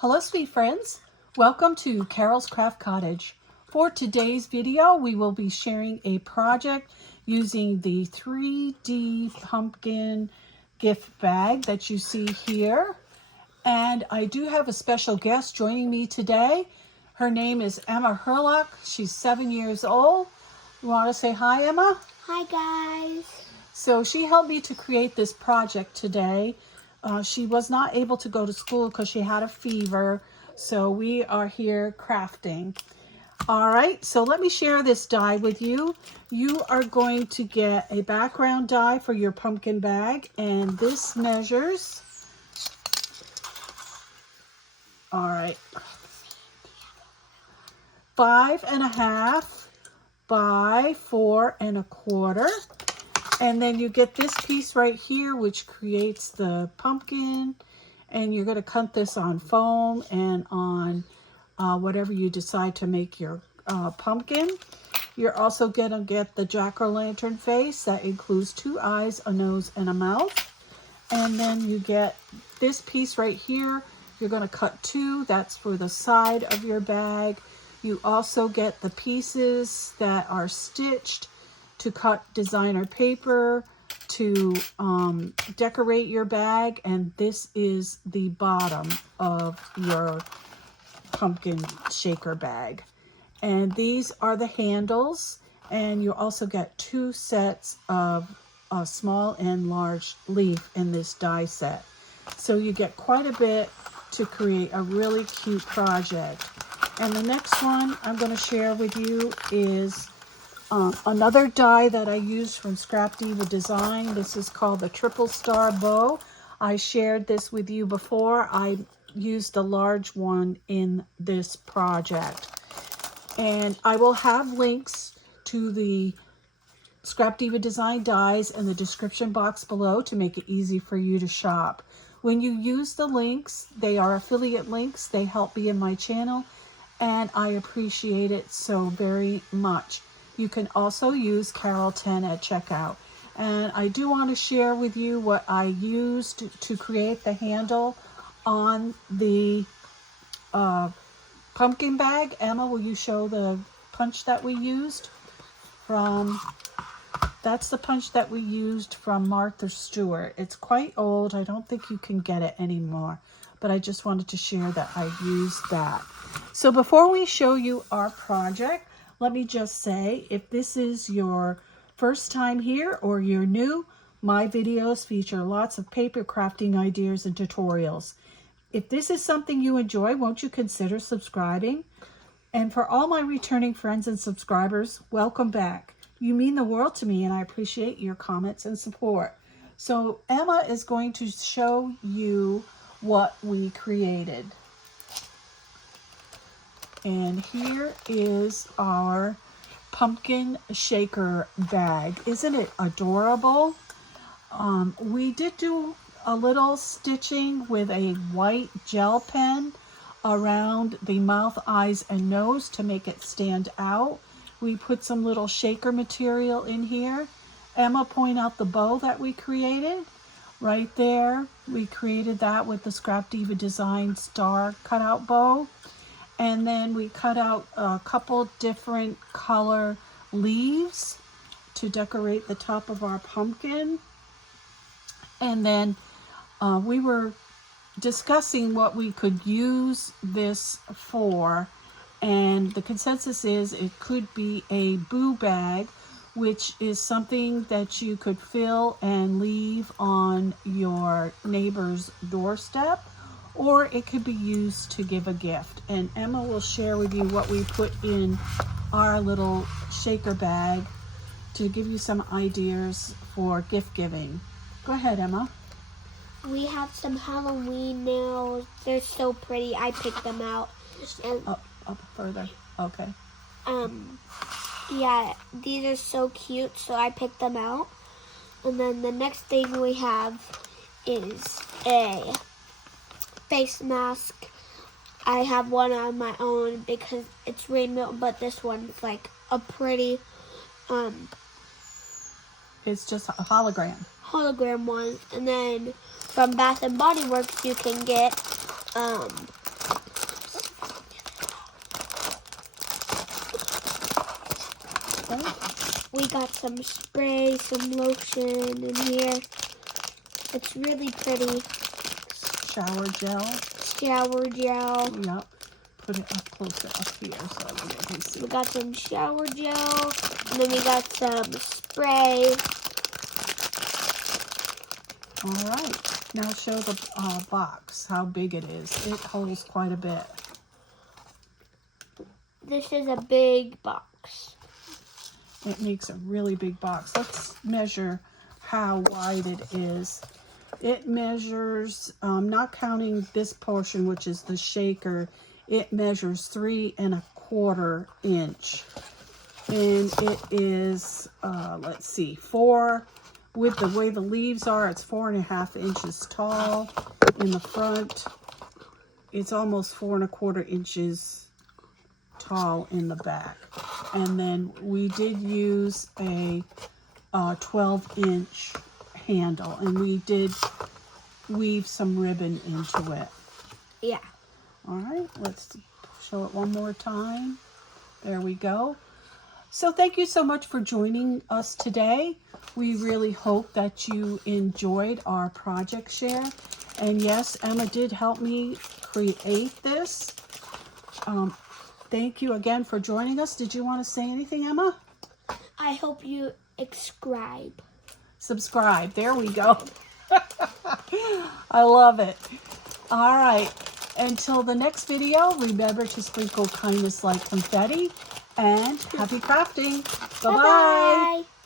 Hello sweet friends, welcome to Carol's Craft Cottage. For today's video we will be sharing a project using the 3D pumpkin gift bag that you see here. And I do have a special guest joining me today. Her name is Emma Herlock. She's 7 years old. You want to say hi, Emma? Hi guys. So she helped me to create this project today. She was not able to go to school because she had a fever. So we are here crafting. All right, so let me share this die with you. You are going to get a background die for your pumpkin bag. And this measures, all right, 5.5 by 4 1/4. And then you get this piece right here, which creates the pumpkin. And you're going to cut this on foam and on whatever you decide to make your pumpkin. You're also going to get the jack-o'-lantern face. That includes 2 eyes, a nose, and a mouth. And then you get this piece right here. You're going to cut 2. That's for the side of your bag. You also get the pieces that are stitched to cut designer paper to decorate your bag, and this is the bottom of your pumpkin shaker bag. And these are the handles, and you also get 2 sets of a small and large leaf in this die set. So you get quite a bit to create a really cute project. And the next one I'm going to share with you is another die that I used from Scrapdiva Design. This is called the Triple Star Bow. I shared this with you before. I used the large one in this project. And I will have links to the Scrapdiva Design dies in the description box below to make it easy for you to shop. When you use the links, they are affiliate links. They help me in my channel, and I appreciate it so very much. You can also use Carol10 at checkout. And I do want to share with you what I used to create the handle on the pumpkin bag. Emma, will you show the punch that we used from? That's the punch that we used from Martha Stewart. It's quite old. I don't think you can get it anymore. But I just wanted to share that I used that. So before we show you our project, let me just say, if this is your first time here or you're new, my videos feature lots of paper crafting ideas and tutorials. If this is something you enjoy, won't you consider subscribing? And for all my returning friends and subscribers, welcome back. You mean the world to me, and I appreciate your comments and support. So Emma is going to show you what we created. And here is our pumpkin shaker bag. Isn't it adorable? We did do a little stitching with a white gel pen around the mouth, eyes, and nose to make it stand out. We put some little shaker material in here. Emma, point out the bow that we created. Right there, we created that with the Scrapdiva Design star cutout bow. And then we cut out a couple different color leaves to decorate the top of our pumpkin. And then we were discussing what we could use this for. And the consensus is it could be a boo bag, which is something that you could fill and leave on your neighbor's doorstep. Or it could be used to give a gift. And Emma will share with you what we put in our little shaker bag to give you some ideas for gift giving. Go ahead, Emma. We have some Halloween nails. They're so pretty. I picked them out. And Up further. Okay. Yeah, these are so cute, so I picked them out. And then the next thing we have is a face mask. I have one on my own because it's rainbow, but this one's like a pretty It's just a hologram one. And then from Bath and Body Works you can get Okay. We got some spray, some lotion in here. It's really pretty. Shower gel. Shower gel. Yep. Put it up closer up here so everyone can see. We got some shower gel, and then we got some spray. All right. Now show the box, how big it is. It holds quite a bit. This is a big box. It makes a really big box. Let's measure how wide it is. It measures, not counting this portion, which is the shaker, it measures 3 1/4 inch. And it is, let's see, 4, with the way the leaves are, it's 4 1/2 inches tall in the front. It's almost 4 1/4 inches tall in the back. And then we did use a 12-inch handle, and we did weave some ribbon into it. Yeah. All right, let's show it one more time. There we go. So thank you so much for joining us today. We really hope that you enjoyed our project share. And yes, Emma did help me create this. Thank you again for joining us. Did you want to say anything, Emma? I hope you subscribe. Subscribe. There we go. I love it. All right. Until the next video, remember to sprinkle kindness like confetti, and happy crafting. Bye-bye. Bye-bye.